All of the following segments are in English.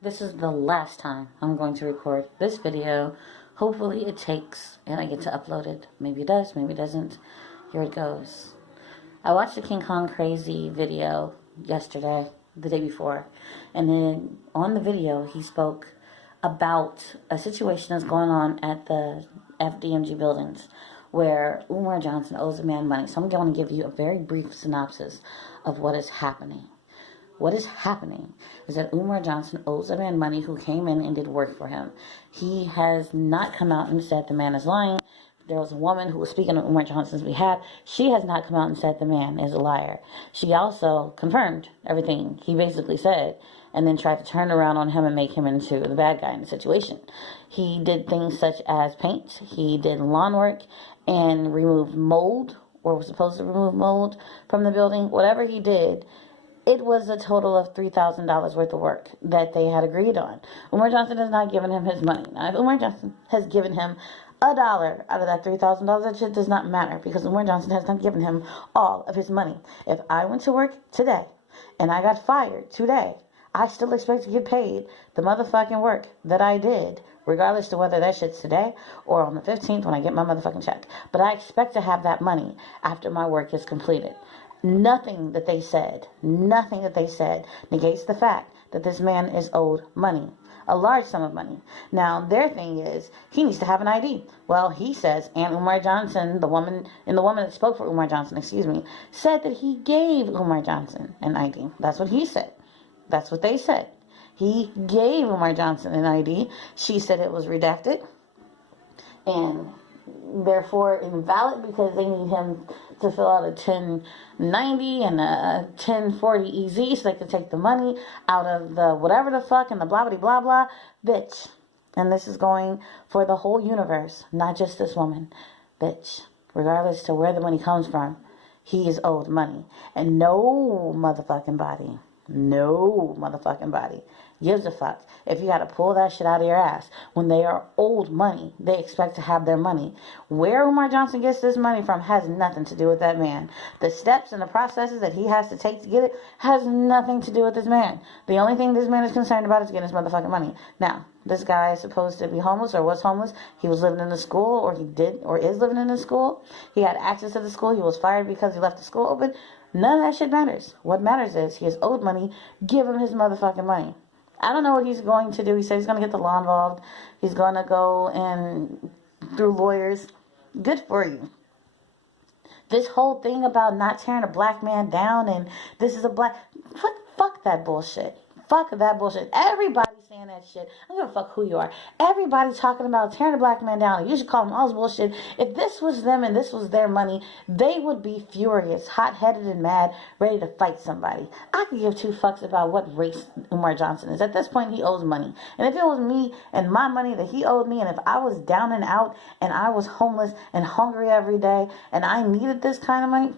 This is the last time I'm going to record this video. Hopefully it takes and I get to upload it. Maybe it does, maybe it doesn't. Here it goes. I watched the King Kong Crazy video yesterday, the day before. And then on the video, he spoke about a situation that's going on at the FDMG buildings where Umar Johnson owes a man money. So I'm going to give you a very brief synopsis of what is happening. What is happening is that Umar Johnson owes a man money who came in and did work for him. He has not come out and said the man is lying. There was a woman who was speaking on Umar Johnson's behalf. She has not come out and said the man is a liar. She also confirmed everything he basically said and then tried to turn around on him and make him into the bad guy in the situation. He did things such as paint. He did lawn work and removed mold, or was supposed to remove mold from the building. Whatever he did, it was a total of $3,000 worth of work that they had agreed on. Umar Johnson has not given him his money. Now, if Umar Johnson has given him $1 out of that $3,000, that shit does not matter because Umar Johnson has not given him all of his money. If I went to work today and I got fired today, I still expect to get paid the motherfucking work that I did, regardless to whether that shit's today or on the 15th when I get my motherfucking check. But I expect to have that money after my work is completed. Nothing that they said negates the fact that this man is owed money, a large sum of money. Now, their thing is, he needs to have an ID. Well, he says, and Umar Johnson, the woman that spoke for Umar Johnson, said that he gave Umar Johnson an ID. That's what he said. That's what they said. He gave Umar Johnson an ID. She said it was redacted and therefore invalid because they need him to fill out a 1090 and a 1040 EZ so they can take the money out of the whatever the fuck and the blah blah blah blah. Bitch. And this is going for the whole universe, not just this woman. Bitch. Regardless to where the money comes from, he is owed money. And no motherfucking body gives a fuck if you gotta pull that shit out of your ass. When they are owed money, they expect to have their money. Where Umar Johnson gets this money from has nothing to do with that man. The steps and the processes that he has to take to get it has nothing to do with this man. The only thing this man is concerned about is getting his motherfucking money. Now, this guy is supposed to be homeless or was homeless. He was living in the school, or he did or is living in the school. He had access to the school. He was fired because he left the school open. None of that shit matters. What matters is he is owed money. Give him his motherfucking money. I don't know what he's going to do. He said he's going to get the law involved. He's going to go and through lawyers. Good for you. This whole thing about not tearing a black man down and this is a black... Fuck that bullshit. Fuck that bullshit. Everybody saying that shit. I don't give a fuck who you are. Everybody talking about tearing a black man down. You should call them all this bullshit. If this was them and this was their money, they would be furious, hot-headed and mad, ready to fight somebody. I could give two fucks about what race Umar Johnson is. At this point, he owes money. And if it was me and my money that he owed me, and if I was down and out and I was homeless and hungry every day and I needed this kind of money,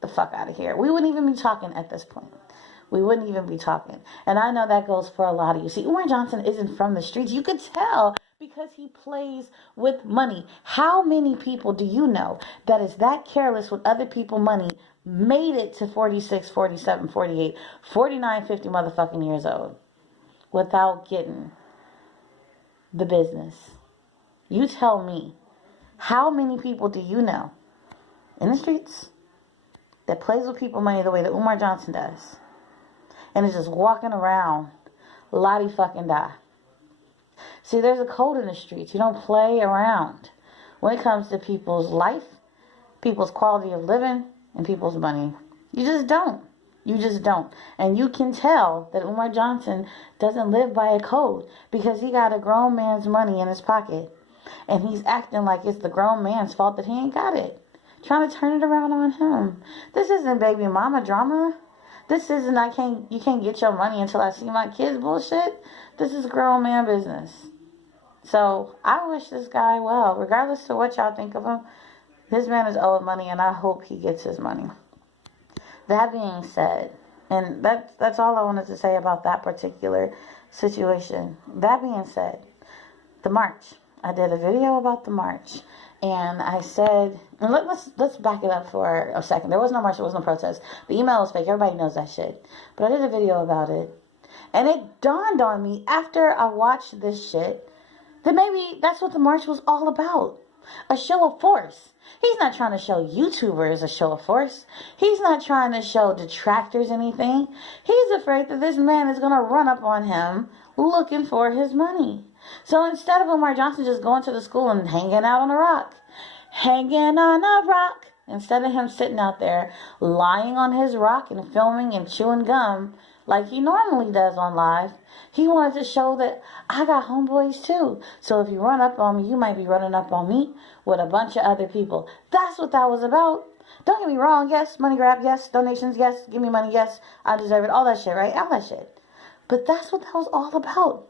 the fuck out of here. We wouldn't even be talking at this point. We wouldn't even be talking. And I know that goes for a lot of you. See, Umar Johnson isn't from the streets. You could tell because he plays with money. How many people do you know that is that careless with other people's money, made it to 46, 47, 48, 49, 50 motherfucking years old without getting the business? You tell me, how many people do you know in the streets that plays with people's money the way that Umar Johnson does? And is just walking around la-di-fucking-da. See, there's a code in the streets. You don't play around when it comes to people's life, people's quality of living, and people's money. You just don't. You just don't. And you can tell that Umar Johnson doesn't live by a code because he got a grown man's money in his pocket. And he's acting like it's the grown man's fault that he ain't got it. Trying to turn it around on him. This isn't baby mama drama. This isn't you can't get your money until I see my kids bullshit. This is grown man business. So I wish this guy well, regardless to what y'all think of him. This man is owed money and I hope he gets his money. That being said, and that's all I wanted to say about that particular situation. That being said, the march. I did a video about the march. And I said, and let's back it up for a second. There was no march, there was no protest. The email was fake. Everybody knows that shit. But I did a video about it. And it dawned on me after I watched this shit that maybe that's what the march was all about. A show of force. He's not trying to show YouTubers a show of force. He's not trying to show detractors anything. He's afraid that this man is going to run up on him looking for his money. So instead of Umar Johnson just going to the school and hanging out on a rock, instead of him sitting out there lying on his rock and filming and chewing gum like he normally does on live, he wanted to show that I got homeboys too. So if you run up on me, you might be running up on me with a bunch of other people. That's what that was about. Don't get me wrong. Yes, money grab. Yes, donations. Yes, give me money. Yes, I deserve it. All that shit, right? All that shit. But that's what that was all about.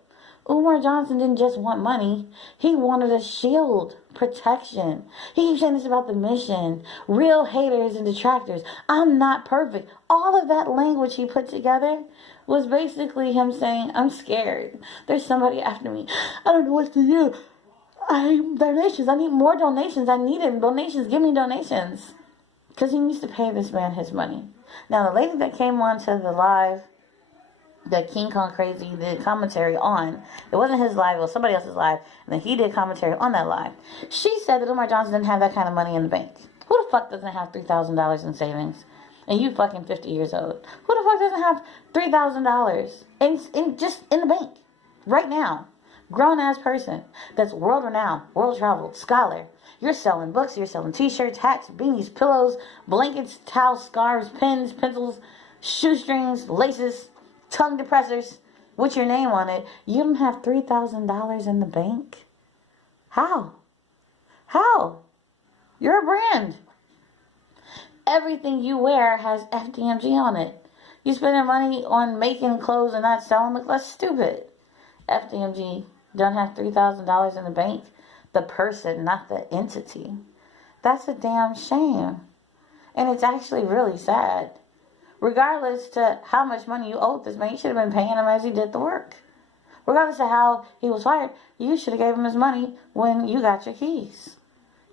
Umar Johnson didn't just want money. He wanted a shield, protection. He keeps saying this about the mission. Real haters and detractors. I'm not perfect. All of that language he put together was basically him saying, I'm scared. There's somebody after me. I don't know what to do. Donations. I need more donations. I need it. Donations. Give me donations. Because he needs to pay this man his money. Now, the lady that came on to the live, the King Kong Crazy did commentary on, it wasn't his live, it was somebody else's live, and then he did commentary on that live. She said that Umar Johnson didn't have that kind of money in the bank. Who the fuck doesn't have $3,000 in savings? And you fucking 50 years old. Who the fuck doesn't have $3,000 in the bank right now? Grown ass person that's world renowned, world traveled, scholar. You're selling books, you're selling t-shirts, hats, beanies, pillows, blankets, towels, scarves, pens, pencils, shoestrings, laces, tongue depressors with your name on it. You don't have $3,000 in the bank? How? You're a brand. Everything you wear has FDMG on it. You spending money on making clothes and not selling, look less stupid. FDMG don't have $3,000 in the bank. The person, not the entity. That's a damn shame. And it's actually really sad. Regardless to how much money you owed this man, you should have been paying him as he did the work. Regardless of how he was fired, you should have gave him his money when you got your keys.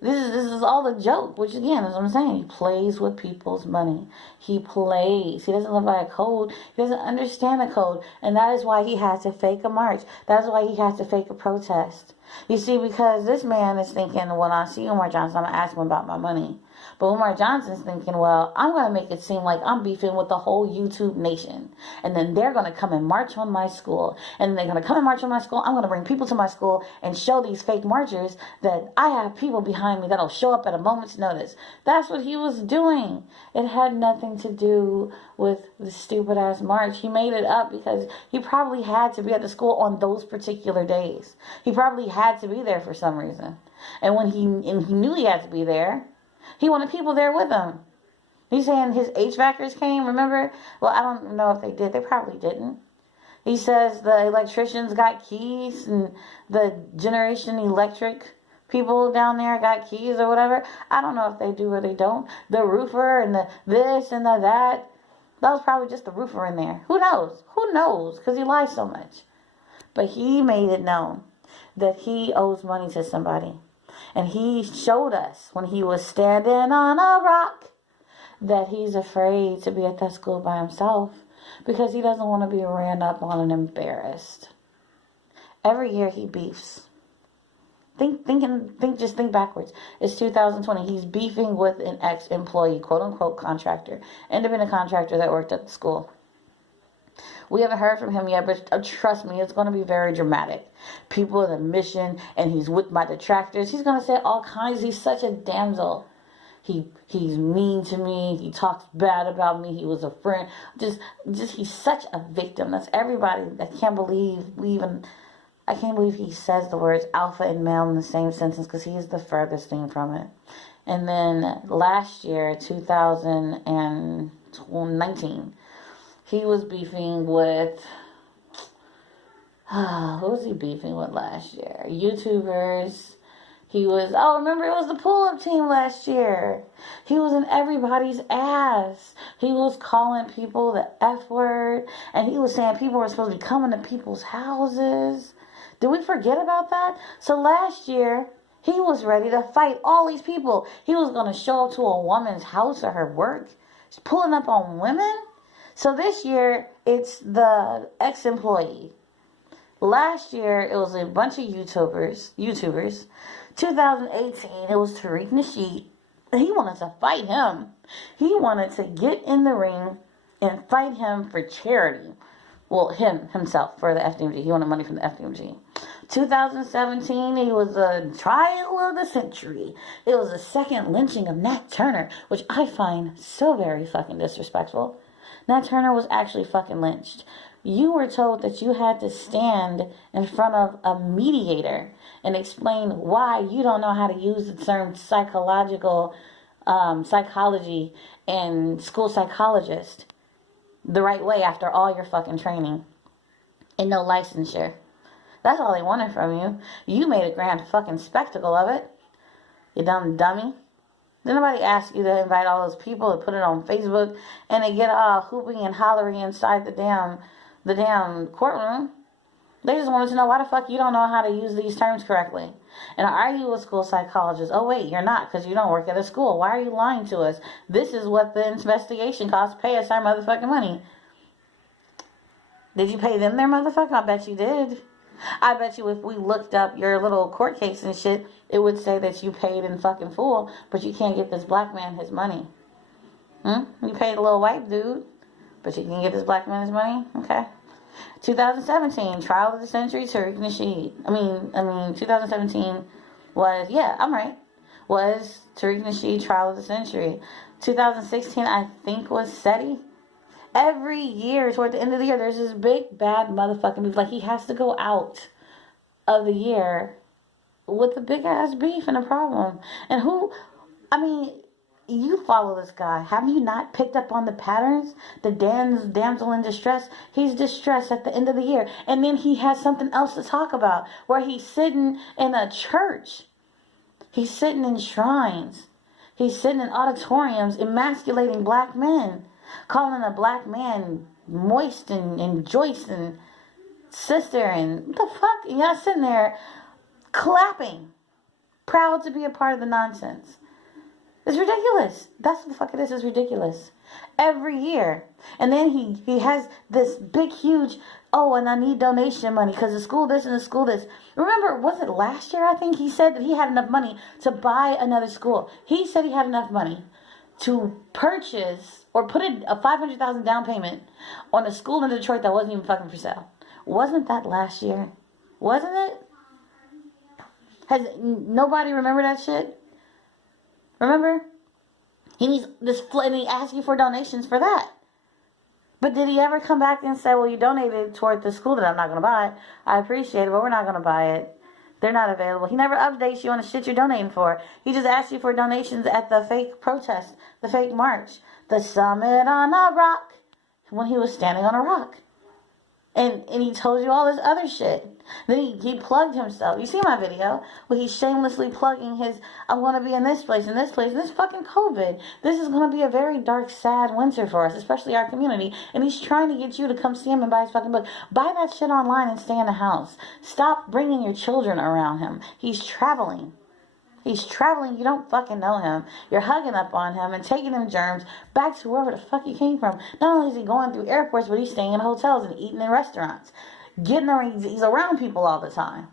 This is all a joke, which again is what I'm saying. He plays with people's money. He plays. He doesn't live by a code. He doesn't understand a code. And that is why he had to fake a march. That is why he had to fake a protest. You see, because this man is thinking, when I see Umar Johnson, I'm going to ask him about my money. But Umar Johnson's thinking, well, I'm going to make it seem like I'm beefing with the whole YouTube nation. And then they're going to come and march on my school. And they're going to come and march on my school. I'm going to bring people to my school and show these fake marchers that I have people behind me that'll show up at a moment's notice. That's what he was doing. It had nothing to do with the stupid ass march. He made it up because he probably had to be at the school on those particular days. He probably had to be there for some reason. And when he knew he had to be there, he wanted people there with him. He's saying his HVACers came, remember? Well, I don't know if they did. They probably didn't. He says the electricians got keys and the Generation Electric people down there got keys or whatever. I don't know if they do or they don't. The roofer and the this and the that. That was probably just the roofer in there. Who knows? Who knows? Because he lies so much. But he made it known that he owes money to somebody. And he showed us when he was standing on a rock that he's afraid to be at that school by himself because he doesn't want to be ran up on and embarrassed. Every year he beefs. Think backwards. It's 2020. He's beefing with an ex-employee, quote-unquote contractor, independent contractor that worked at the school. We haven't heard from him yet, but trust me, it's going to be very dramatic. People in the mission, and he's with my detractors. He's going to say all kinds. He's such a damsel. He's mean to me. He talks bad about me. He was a friend. Just he's such a victim. That's everybody. I can't believe he says the words alpha and male in the same sentence because he is the furthest thing from it. And then last year, 2019, he was beefing with, who was he beefing with last year? YouTubers. Remember it was the pull-up team last year. He was in everybody's ass. He was calling people the F word. And he was saying people were supposed to be coming to people's houses. Did we forget about that? So last year, he was ready to fight all these people. He was going to show up to a woman's house or her work. He's pulling up on women. So this year, it's the ex-employee. Last year, it was a bunch of YouTubers. 2018, it was Tariq Nasheed. He wanted to fight him. He wanted to get in the ring and fight him for charity. Well, himself, for the FDMG. He wanted money from the FDMG. 2017, he was a trial of the century. It was the second lynching of Nat Turner, which I find so very fucking disrespectful. Nat Turner was actually fucking lynched. You were told that you had to stand in front of a mediator and explain why you don't know how to use the term psychology and school psychologist the right way after all your fucking training and no licensure. That's all they wanted from you. You made a grand fucking spectacle of it. You dumb dummy. Did nobody ask you to invite all those people to put it on Facebook and they get all hooping and hollering inside the damn courtroom? They just wanted to know why the fuck you don't know how to use these terms correctly. And are you a school psychologist? Oh wait, you're not, because you don't work at a school. Why are you lying to us? This is what the investigation costs. Pay us our motherfucking money. Did you pay them their motherfucking? I bet you did. I bet you if we looked up your little court case and shit, it would say that you paid in fucking full, but you can't get this black man his money. You paid a little white dude, but you can get this black man his money? Okay. 2017, trial of the century, Tariq Nasheed. 2017 was, yeah, I'm right, was Tariq Nasheed, trial of the century. 2016, I think, was SETI. Every year, toward the end of the year, there's this big, bad motherfucking beef. Like, he has to go out of the year with a big-ass beef and a problem. And you follow this guy. Have you not picked up on the patterns? The damsel in distress. He's distressed at the end of the year. And then he has something else to talk about, where he's sitting in a church. He's sitting in shrines. He's sitting in auditoriums emasculating black men. Calling a black man moist and Joyce and sister and what the fuck? And y'all sitting there clapping, proud to be a part of the nonsense. It's ridiculous. That's what the fuck it is. It's ridiculous. Every year. And then he has this big, huge, and I need donation money because the school this and the school this. Remember, was it last year, I think, he said that he had enough money to buy another school. He said he had enough money to purchase or put a $500,000 down payment on a school in Detroit that wasn't even fucking for sale. Wasn't that last year? Wasn't it? Has nobody remember that shit? Remember? He needs this, and he asked you for donations for that. But did he ever come back and say, well, you donated toward the school that I'm not going to buy. I appreciate it, but we're not going to buy it. They're not available. He never updates you on the shit you're donating for. He just asks you for donations at the fake protest, the fake march, the summit on a rock, when he was standing on a rock. And he told you all this other shit. Then he plugged himself. You see my video where he's shamelessly plugging his, I'm going to be in this place, and this place, and this fucking COVID. This is going to be a very dark, sad winter for us, especially our community. And he's trying to get you to come see him and buy his fucking book. Buy that shit online and stay in the house. Stop bringing your children around him. He's traveling. He's traveling. You don't fucking know him. You're hugging up on him and taking him germs back to wherever the fuck he came from. Not only is he going through airports, but he's staying in hotels and eating in restaurants. He's around people all the time.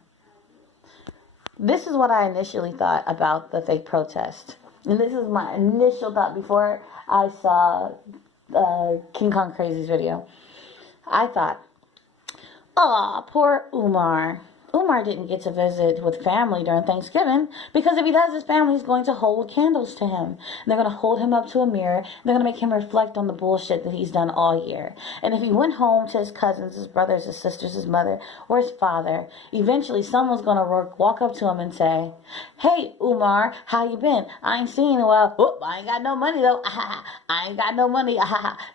This is what I initially thought about the fake protest. And this is my initial thought before I saw King Kong Crazy's video. I thought, poor Umar. Umar didn't get to visit with family during Thanksgiving because if he does, his family is going to hold candles to him. And they're going to hold him up to a mirror. And they're going to make him reflect on the bullshit that he's done all year. And if he went home to his cousins, his brothers, his sisters, his mother, or his father, eventually someone's going to walk up to him and say, hey, Umar, how you been? I ain't seen you in a while. Oh, I ain't got no money, though. I ain't got no money.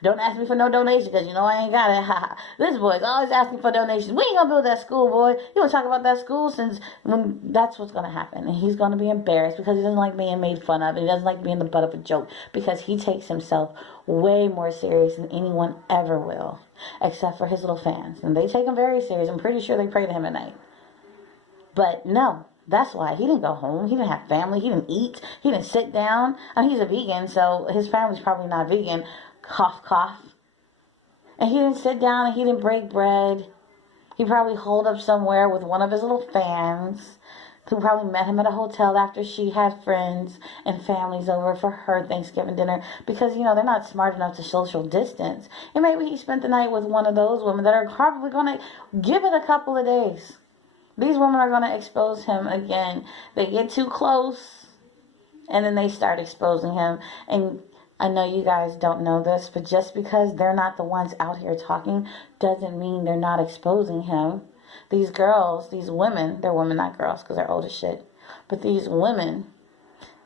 Don't ask me for no donation because you know I ain't got it. This boy's always asking for donations. We ain't going to build that school, boy. You want to talk about that school since when that's what's going to happen. And he's going to be embarrassed because he doesn't like being made fun of. And he doesn't like being the butt of a joke because he takes himself way more serious than anyone ever will, except for his little fans. And they take him very serious. I'm pretty sure they pray to him at night. But no, that's why. He didn't go home. He didn't have family. He didn't eat. He didn't sit down. I mean, he's a vegan, so his family's probably not vegan. Cough, cough. And he didn't sit down and he didn't break bread. He probably holed up somewhere with one of his little fans, who probably met him at a hotel after she had friends and families over for her Thanksgiving dinner, because, they're not smart enough to social distance. And maybe he spent the night with one of those women that are probably going to give it a couple of days. These women are going to expose him again. They get too close, and then they start exposing him. And I know you guys don't know this, but just because they're not the ones out here talking doesn't mean they're not exposing him. These girls, these women, they're women, not girls, because they're old as shit. But these women,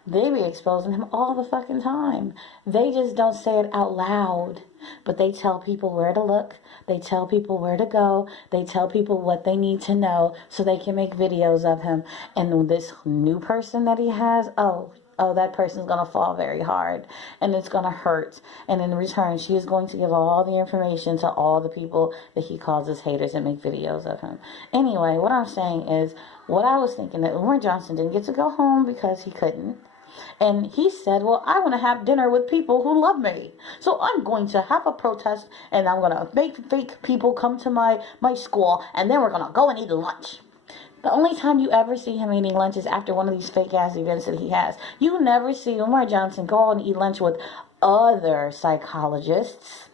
they be exposing him all the fucking time. They just don't say it out loud. But they tell people where to look. They tell people where to go. They tell people what they need to know so they can make videos of him. And this new person that he has, oh, that person's going to fall very hard, and it's going to hurt. And in return, she is going to give all the information to all the people that he calls his haters and make videos of him. Anyway, what I'm saying is, what I was thinking, that Umar Johnson didn't get to go home because he couldn't. And he said, well, I want to have dinner with people who love me. So I'm going to have a protest, and I'm going to make fake people come to my school, and then we're going to go and eat lunch. The only time you ever see him eating lunch is after one of these fake-ass events that he has. You never see Umar Johnson go out and eat lunch with other psychologists,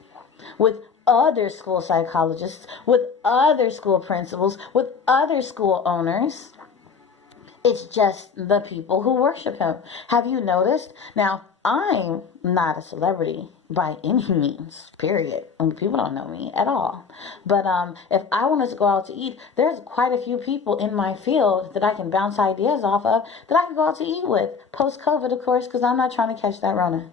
with other school psychologists, with other school principals, with other school owners. It's just the people who worship him. Have you noticed? Now, I'm not a celebrity by any means, period. People don't know me at all. But if I wanted to go out to eat, there's quite a few people in my field that I can bounce ideas off of that I can go out to eat with. Post-COVID, of course, because I'm not trying to catch that Rona.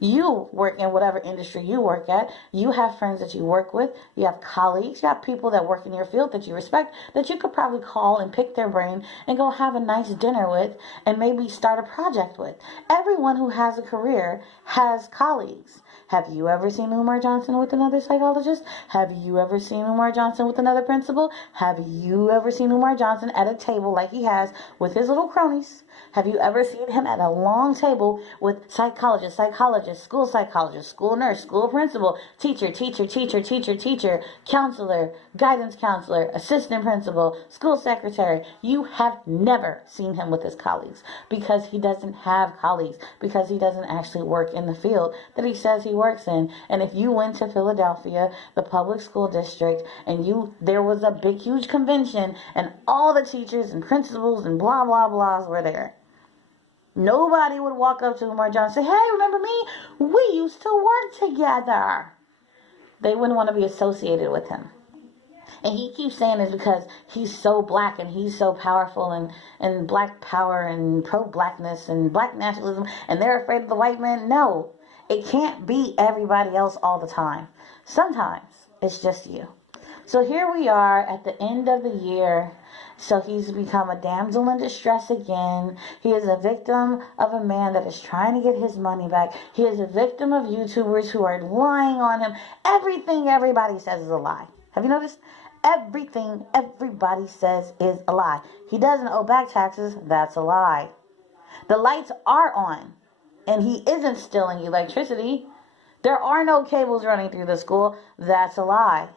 You work in whatever industry you work at. You have friends that you work with. You have colleagues. You have people that work in your field that you respect, that you could probably call and pick their brain and go have a nice dinner with and maybe start a project with. Everyone who has a career has colleagues. Have you ever seen Umar Johnson with another psychologist? Have you ever seen Umar Johnson with another principal? Have you ever seen Umar Johnson at a table like he has with his little cronies? Have you ever seen him at a long table with psychologists, school nurse, school principal, teacher, counselor, guidance counselor, assistant principal, school secretary? You have never seen him with his colleagues, because he doesn't have colleagues, because he doesn't actually work in the field that he says he works in. And if you went to Philadelphia, the public school district, and there was a big, huge convention, and all the teachers and principals and blah, blah, blahs were there, nobody would walk up to Umar Johnson and say, hey, remember me? We used to work together. They wouldn't want to be associated with him. And he keeps saying this because he's so black and he's so powerful, and black power and pro-blackness and black nationalism, and they're afraid of the white man. No, it can't be everybody else all the time. Sometimes it's just you. So here we are at the end of the year. So he's become a damsel in distress again. He is a victim of a man that is trying to get his money back. He is a victim of YouTubers who are lying on him. Everything everybody says is a lie. Have you noticed? Everything everybody says is a lie. He doesn't owe back taxes. That's a lie. The lights are on, and he isn't stealing electricity. There are no cables running through the school. That's a lie.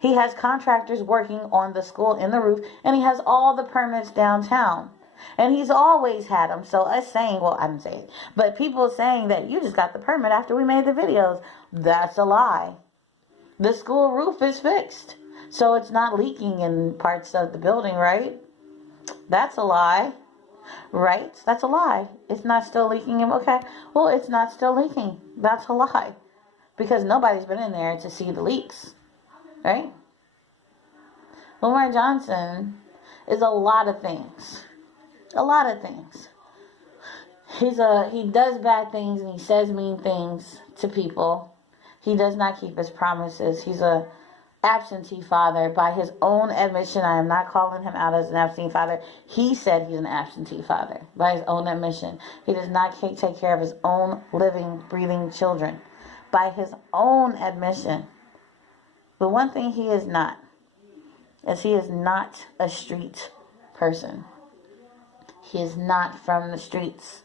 He has contractors working on the school in the roof, and he has all the permits downtown. And he's always had them. So us saying, well, I didn't say it, but people saying that you just got the permit after we made the videos, that's a lie. The school roof is fixed, so it's not leaking in parts of the building, right? That's a lie, right? That's a lie. It's not still leaking. Okay, well, it's not still leaking. That's a lie, because nobody's been in there to see the leaks. Right? Umar Johnson is a lot of things. A lot of things. He does bad things and he says mean things to people. He does not keep his promises. He's a absentee father. By his own admission, I am not calling him out as an absentee father. He said he's an absentee father. By his own admission. He does not take care of his own living, breathing children. By his own admission. The one thing he is not is he is not a street person. He is not from the streets.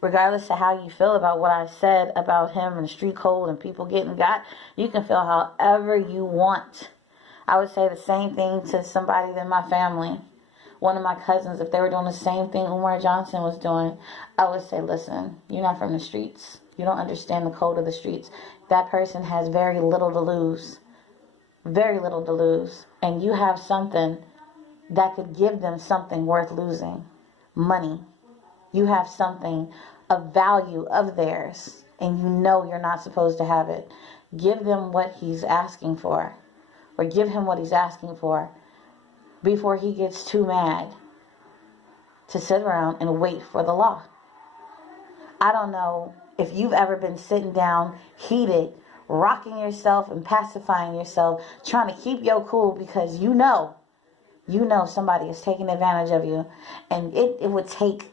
Regardless of how you feel about what I said about him and street code and people getting got, you can feel however you want. I would say the same thing to somebody in my family. One of my cousins, if they were doing the same thing Umar Johnson was doing, I would say, listen, you're not from the streets. You don't understand the code of the streets. That person has very little to lose. Very little to lose. And you have something that could give them something worth losing. Money. You have something of value of theirs. And you know you're not supposed to have it. Give them what he's asking for. Or give him what he's asking for. Before he gets too mad to sit around and wait for the law. I don't know if you've ever been sitting down, heated, rocking yourself and pacifying yourself, trying to keep your cool because you know somebody is taking advantage of you. And it would take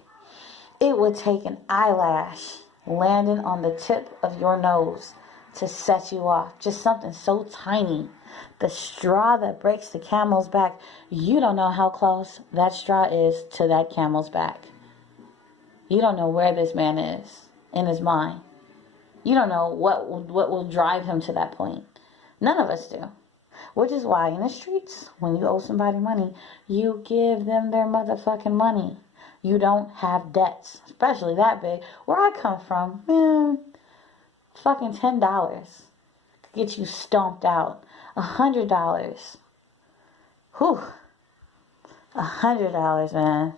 an eyelash landing on the tip of your nose to set you off. Just something so tiny. The straw that breaks the camel's back. You don't know how close that straw is to that camel's back. You don't know where this man is in his mind. You don't know what will drive him to that point. None of us do. Which is why in the streets, when you owe somebody money, you give them their motherfucking money. You don't have debts, especially that big. Where I come from, man, fucking $10 could get you stomped out. $100. Whew. $100, man.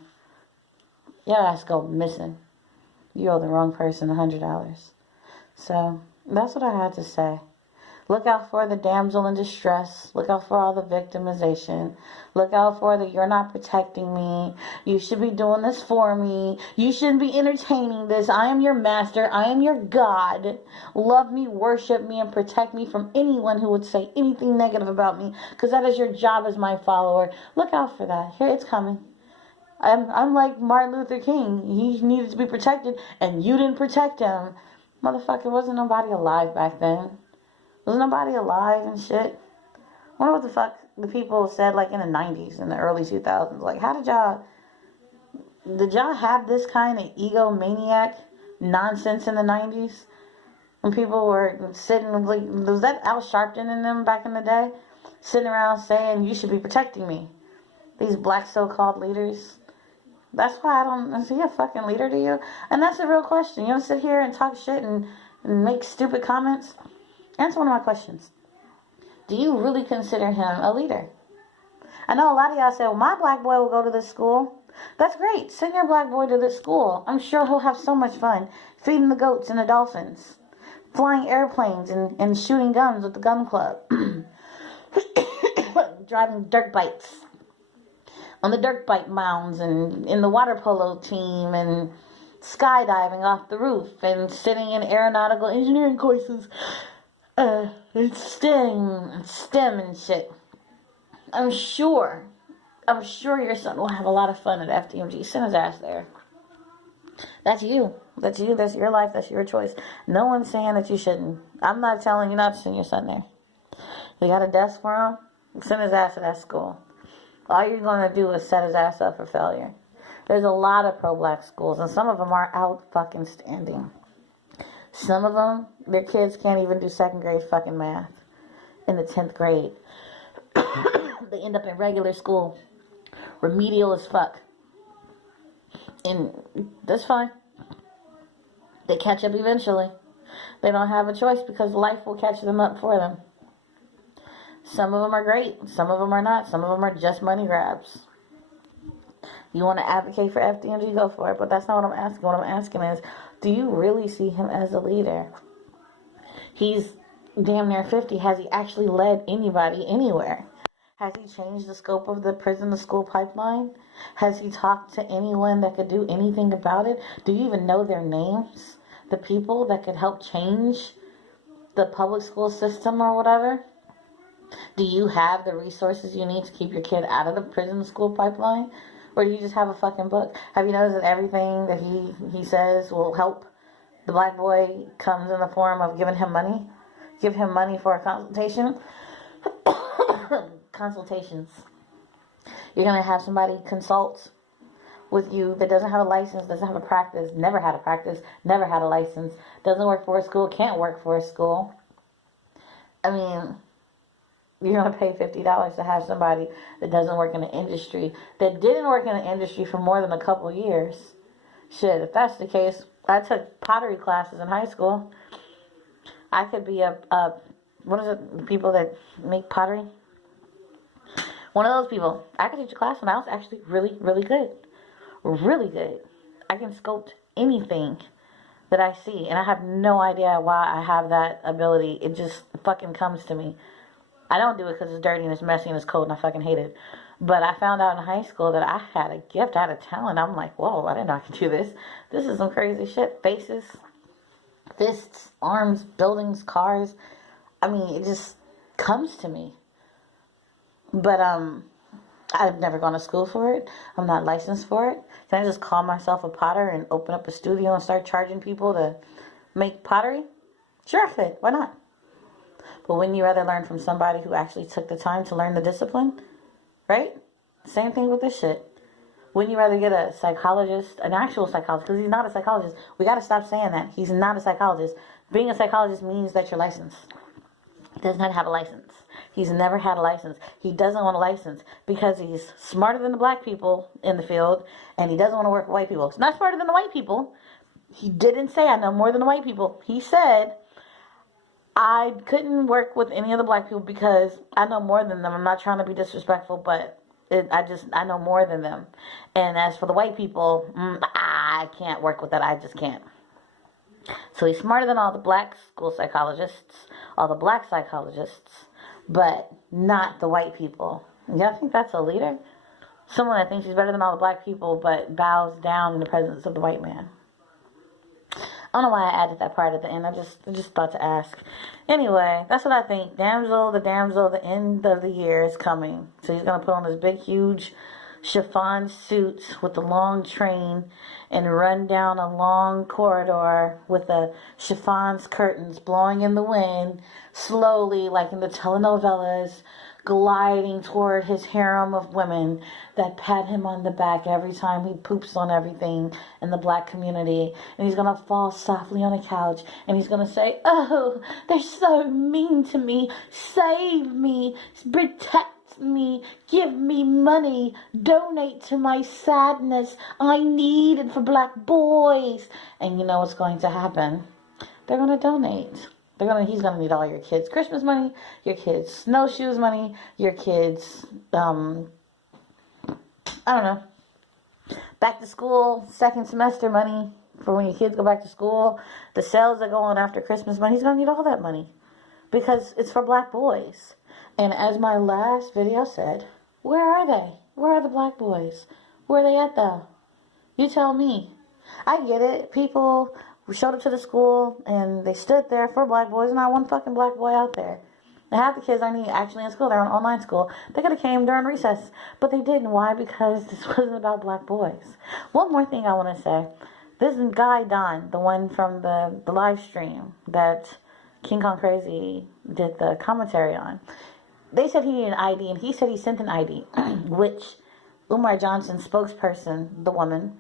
Your ass go missing. You owe the wrong person $100. So, that's what I had to say. Look out for the damsel in distress. Look out for all the victimization. Look out for the you're not protecting me. You should be doing this for me. You shouldn't be entertaining this. I am your master. I am your God. Love me, worship me, and protect me from anyone who would say anything negative about me. Because that is your job as my follower. Look out for that. Here it's coming. I'm like Martin Luther King. He needed to be protected, and you didn't protect him. Motherfucker, wasn't nobody alive back then. Was nobody alive and shit? I wonder what the fuck the people said like in the 90s and the early 2000s. Like, how did y'all have this kind of egomaniac nonsense in the 90s? When people were sitting, like, was that Al Sharpton in them back in the day? Sitting around saying, you should be protecting me. These black so-called leaders. That's why I don't, is he a fucking leader to you? And that's a real question. You don't sit here and talk shit and make stupid comments. Answer one of my questions. Do you really consider him a leader? I know a lot of y'all say, well, my black boy will go to this school. That's great. Send your black boy to this school. I'm sure he'll have so much fun feeding the goats and the dolphins, flying airplanes and shooting guns with the gun club, driving dirt bikes on the dirt bike mounds and in the water polo team and skydiving off the roof and sitting in aeronautical engineering courses. And STEM and shit. I'm sure your son will have a lot of fun at FDMG. Send his ass there. That's you. That's your life. That's your choice. No one's saying that you shouldn't. I'm not telling you not to send your son there. You got a desk for him? Send his ass to that school. All you're going to do is set his ass up for failure. There's a lot of pro-black schools, and some of them are out fucking standing. Some of them, their kids can't even do second grade fucking math in the 10th grade. They end up in regular school, remedial as fuck. And that's fine. They catch up eventually. They don't have a choice because life will catch them up for them. Some of them are great. Some of them are not. Some of them are just money grabs. You want to advocate for FDMG, go for it. But that's not what I'm asking. What I'm asking is, do you really see him as a leader? He's damn near 50. Has he actually led anybody anywhere? Has he changed the scope of the prison-to-school pipeline? Has he talked to anyone that could do anything about it? Do you even know their names? The people that could help change the public school system or whatever? Do you have the resources you need to keep your kid out of the prison-to-school pipeline? Or do you just have a fucking book? Have you noticed that everything that he says will help the black boy comes in the form of giving him money? Give him money for a consultation? Consultations. You're going to have somebody consult with you that doesn't have a license, doesn't have a practice, never had a practice, never had a license, doesn't work for a school, can't work for a school. I mean, you're going to pay $50 to have somebody that doesn't work in the industry, that didn't work in the industry for more than a couple years. Shit, if that's the case, I took pottery classes in high school. I could be what is it, the people that make pottery? One of those people. I could teach a class when I was actually really, really good. Really good. I can sculpt anything that I see, and I have no idea why I have that ability. It just fucking comes to me. I don't do it because it's dirty and it's messy and it's cold and I fucking hate it. But I found out in high school that I had a gift, I had a talent. I'm like, whoa, I didn't know I could do this. This is some crazy shit. Faces, fists, arms, buildings, cars. I mean, it just comes to me. But I've never gone to school for it. I'm not licensed for it. Can I just call myself a potter and open up a studio and start charging people to make pottery? Sure I could. Why not? But wouldn't you rather learn from somebody who actually took the time to learn the discipline? Right? Same thing with this shit. Wouldn't you rather get a psychologist, an actual psychologist? Because he's not a psychologist. We got to stop saying that. He's not a psychologist. Being a psychologist means that you're licensed. He does not have a license. He's never had a license. He doesn't want a license because he's smarter than the black people in the field, and he doesn't want to work with white people. He's not smarter than the white people. He didn't say, I know more than the white people. He said, I couldn't work with any of the black people because I know more than them. I'm not trying to be disrespectful, but I know more than them. And as for the white people, I can't work with that. I just can't. So he's smarter than all the black school psychologists, all the black psychologists, but not the white people. Y'all think that's a leader? Someone that thinks he's better than all the black people, but bows down in the presence of the white man. I don't know why I added that part at the end. I just thought to ask. Anyway, that's what I think. Damsel, the end of the year is coming. So he's going to put on this big, huge chiffon suit with a long train and run down a long corridor with the chiffon curtains blowing in the wind, slowly, like in the telenovelas, gliding toward his harem of women that pat him on the back every time he poops on everything in the black community. And he's going to fall softly on a couch and he's going to say, oh, they're so mean to me. Save me. Protect me. Give me money. Donate to my sadness. I need it for black boys. And you know what's going to happen? They're going to donate. He's gonna need all your kids' Christmas money, your kids' snowshoes money, your kids' I don't know, back to school, second semester money for when your kids go back to school, the sales that go on after Christmas money. He's gonna need all that money because it's for black boys. And as my last video said, where are they? Where are the black boys? Where are they at though? You tell me. I get it. People showed up to the school and they stood there for black boys, and not one fucking black boy out there. And half the kids aren't even actually in school. They're on online school. They could have came during recess, but they didn't. Why? Because this wasn't about black boys. One more thing I want to say. This guy, Don, the one from the live stream that King Kong Crazy did the commentary on, they said he needed an ID, and he said he sent an ID, which Umar Johnson, spokesperson, the woman,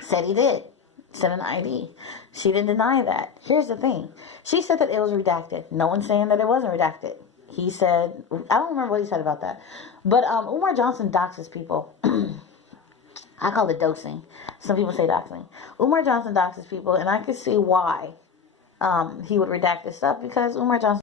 said he did. Sent an ID. She didn't deny that. Here's the thing. She said that it was redacted. No one's saying that it wasn't redacted. He said, I don't remember what he said about that. But Umar Johnson doxes people. I call it dosing. Some people say doxing. Umar Johnson doxes people, and I can see why he would redact this stuff, because Umar Johnson